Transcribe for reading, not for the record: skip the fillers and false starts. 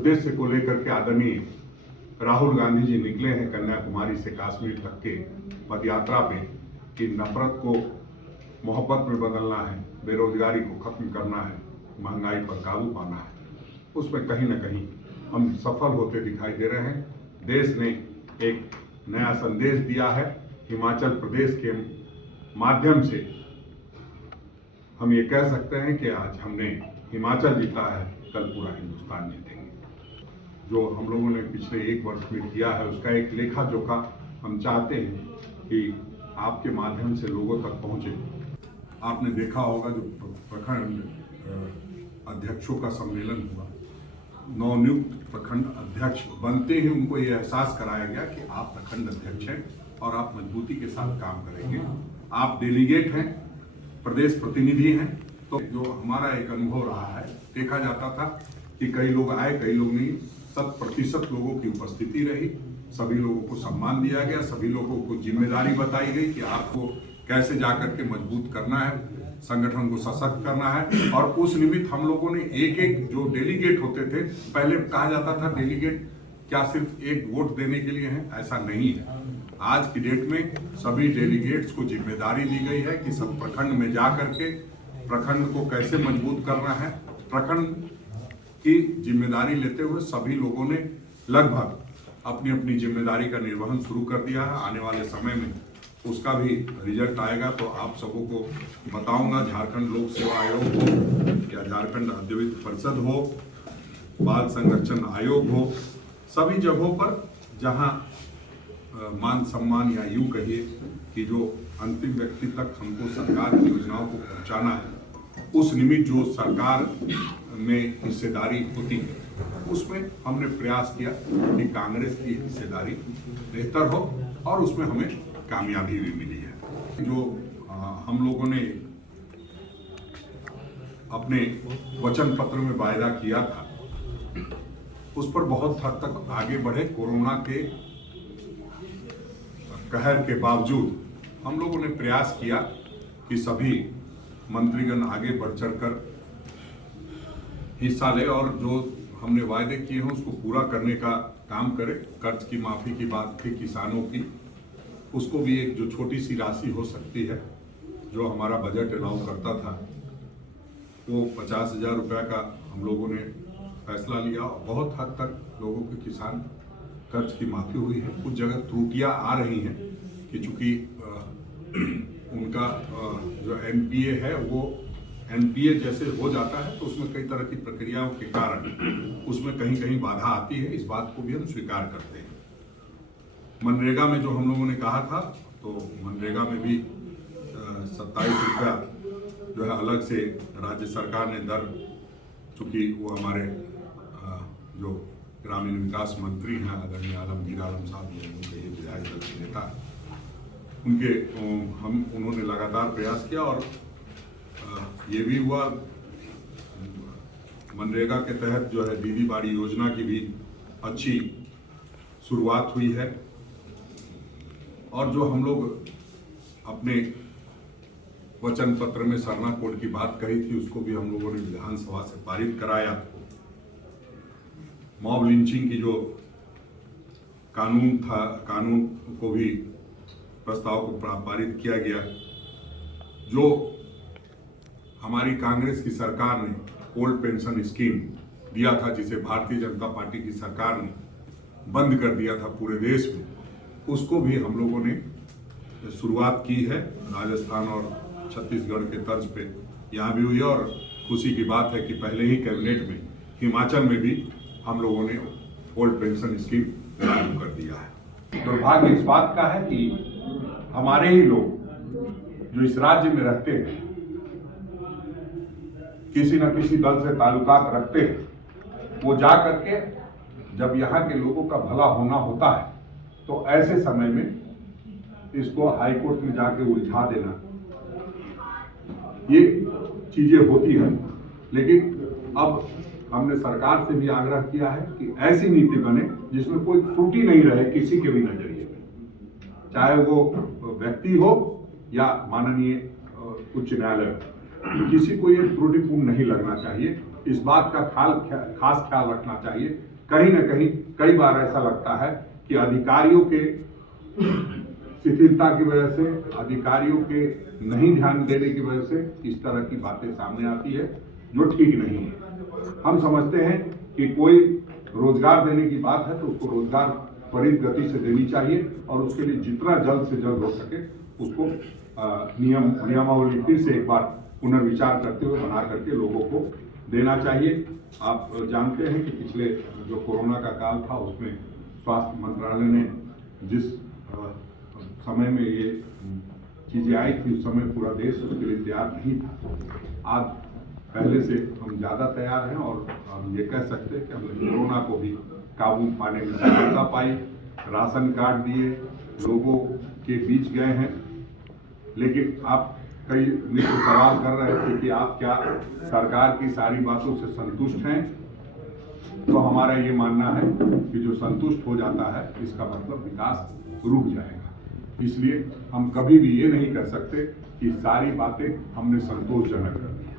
उद्देश्य को लेकर के आदरणीय राहुल गांधी जी निकले हैं कन्याकुमारी से कश्मीर तक के पद यात्रा पे कि नफरत को मोहब्बत में बदलना है, बेरोजगारी को खत्म करना है, महंगाई पर काबू पाना है, उसमें कहीं ना कहीं हम सफल होते दिखाई दे रहे हैं। देश ने एक नया संदेश दिया है। हिमाचल प्रदेश के माध्यम से हम ये कह सकते हैं कि आज हमने हिमाचल जीता है, कल पूरा हिंदुस्तान जीतेंगे। जो हम लोगों ने पिछले 1 वर्ष में किया है उसका एक लेखा जोखा हम चाहते हैं कि आपके माध्यम से लोगों तक पहुंचे। आपने देखा होगा जो प्रखंड अध्यक्षों का सम्मेलन हुआ, नवनियुक्त प्रखंड अध्यक्ष बनते ही उनको ये एहसास कराया गया कि आप प्रखंड अध्यक्ष हैं और आप मजबूती के साथ काम करेंगे। आप डेलीगेट हैं, प्रदेश प्रतिनिधि हैं। तो जो हमारा एक अनुभव रहा है, देखा जाता था कि कई लोग आए, कई लोग नहीं, 100% लोगों की उपस्थिति रही, सभी लोगों को सम्मान दिया गया, सभी लोगों को जिम्मेदारी बताई गई कि आपको कैसे जाकर के मजबूत करना है, संगठन को सशक्त करना है। और उस निमित्त हम लोगों ने एक एक जो डेलीगेट होते थे, पहले कहा जाता था डेलीगेट क्या सिर्फ एक वोट देने के लिए है, ऐसा नहीं है। आज की डेट में सभी डेलीगेट्स को जिम्मेदारी दी गई है कि सब प्रखंड में जा करके प्रखंड को कैसे मजबूत करना है। प्रखंड की जिम्मेदारी लेते हुए सभी लोगों ने लगभग अपनी अपनी जिम्मेदारी का निर्वहन शुरू कर दिया है। आने वाले समय में उसका भी रिजल्ट आएगा तो आप सबों को बताऊंगा। झारखंड लोक सेवा आयोग हो या झारखंड आदिवासी परिषद हो, बाल संरक्षण आयोग हो, सभी जगहों पर जहां मान सम्मान या यूं कहिए कि जो अंतिम व्यक्ति तक हमको सरकार की योजनाओं को पहुंचाना है, उस निमित्त जो सरकार में हिस्सेदारी होती है उसमें हमने प्रयास किया कि कांग्रेस की हिस्सेदारी बेहतर हो और उसमें हमें कामयाबी भी मिली है। जो हम लोगों ने अपने वचन पत्र में वायदा किया था उस पर बहुत हद तक आगे बढ़े। कोरोना के कहर के बावजूद हम लोगों ने प्रयास किया कि सभी मंत्रीगण आगे बढ़ चढ़कर हिस्सा ले और जो हमने वायदे किए हैं उसको पूरा करने का काम करें। कर्ज की माफी की बात थी किसानों की, उसको भी एक जो छोटी सी राशि हो सकती है जो हमारा बजट अलाउ करता था, वो 50,000 रुपये का हम लोगों ने फैसला लिया। बहुत हद तक लोगों के किसान कर्ज की माफी हुई है। कुछ जगह त्रुटियां आ रही हैं कि चूंकि उनका जो एनपीए है वो एनपीए जैसे हो जाता है तो उसमें कई तरह की प्रक्रियाओं के कारण उसमें कहीं कहीं बाधा आती है। इस बात को भी हम स्वीकार करते हैं। मनरेगा में जो हम लोगों ने कहा था तो मनरेगा में भी 27 रुपया जो है अलग से राज्य सरकार ने दर, चूँकि वो हमारे जो ग्रामीण विकास मंत्री हैं आदरणीय आलमगीर आलम साहब, उनके ये विधायक दल के नेता, उन्होंने लगातार प्रयास किया और ये भी हुआ। मनरेगा के तहत जो है दीदी बाड़ी योजना की भी अच्छी शुरुआत हुई है। और जो हम लोग अपने वचन पत्र में सरना कोड की बात कही थी उसको भी हम लोगों ने विधानसभा से पारित कराया। मॉब लिंचिंग की जो कानून था, कानून को भी प्रस्ताव को पारित किया गया। जो हमारी कांग्रेस की सरकार ने ओल्ड पेंशन स्कीम दिया था जिसे भारतीय जनता पार्टी की सरकार ने बंद कर दिया था पूरे देश में, उसको भी हम लोगों ने शुरुआत की है। राजस्थान और छत्तीसगढ़ के तर्ज पे यहाँ भी हुई है और खुशी की बात है कि पहले ही कैबिनेट में हिमाचल में भी हम लोगों ने ओल्ड पेंशन स्कीम लागू कर दिया है। दुर्भाग्य इस बात का है कि हमारे ही लोग जो इस राज्य में रहते हैं, किसी न किसी दल से ताल्लुकात रखते हैं, वो जा करके जब यहाँ के लोगों का भला होना होता है तो ऐसे समय में इसको हाई कोर्ट में जाके उलझा देना, ये चीजें होती हैं। लेकिन अब हमने सरकार से भी आग्रह किया है कि ऐसी नीति बने जिसमें कोई त्रुटि नहीं रहे किसी के भी नजरिए में, चाहे वो व्यक्ति हो या माननीय उच्च न्यायालय, किसी को ये त्रुटिपूर्ण नहीं लगना चाहिए। इस बात का खास ख्याल रखना चाहिए कहीं न कहीं कई बार ऐसा लगता है कि अधिकारियों के शिथिलता की वजह से, अधिकारियों के नहीं ध्यान देने की वजह से इस तरह की बातें सामने आती है, जो ठीक नहीं है। हम समझते हैं कि कोई रोजगार देने की बात है तो उसको रोजगार त्वरित गति से देनी चाहिए और उसके लिए जितना जल्द से जल्द हो सके उसको नियमावली फिर से एक बार पुनर्विचार करते हुए बना करके लोगों को देना चाहिए। आप जानते हैं कि पिछले जो कोरोना का काल था उसमें स्वास्थ्य मंत्रालय ने जिस समय में ये चीजें आई थी उस समय पूरा देश उसके लिए तैयार नहीं था। आज पहले से हम ज्यादा तैयार हैं और हम ये कह सकते हैं कि हमने कोरोना को भी काबू पाने में सफलता पाई। राशन कार्ड दिए, लोगों के बीच गए हैं। लेकिन आप कई मित्र सवाल कर रहे थे कि आप क्या सरकार की सारी बातों से संतुष्ट हैं? तो हमारा ये मानना है कि जो संतुष्ट हो जाता है इसका मतलब विकास रुक जाएगा। इसलिए हम कभी भी ये नहीं कर सकते कि सारी बातें हमने संतोषजनक कर दी।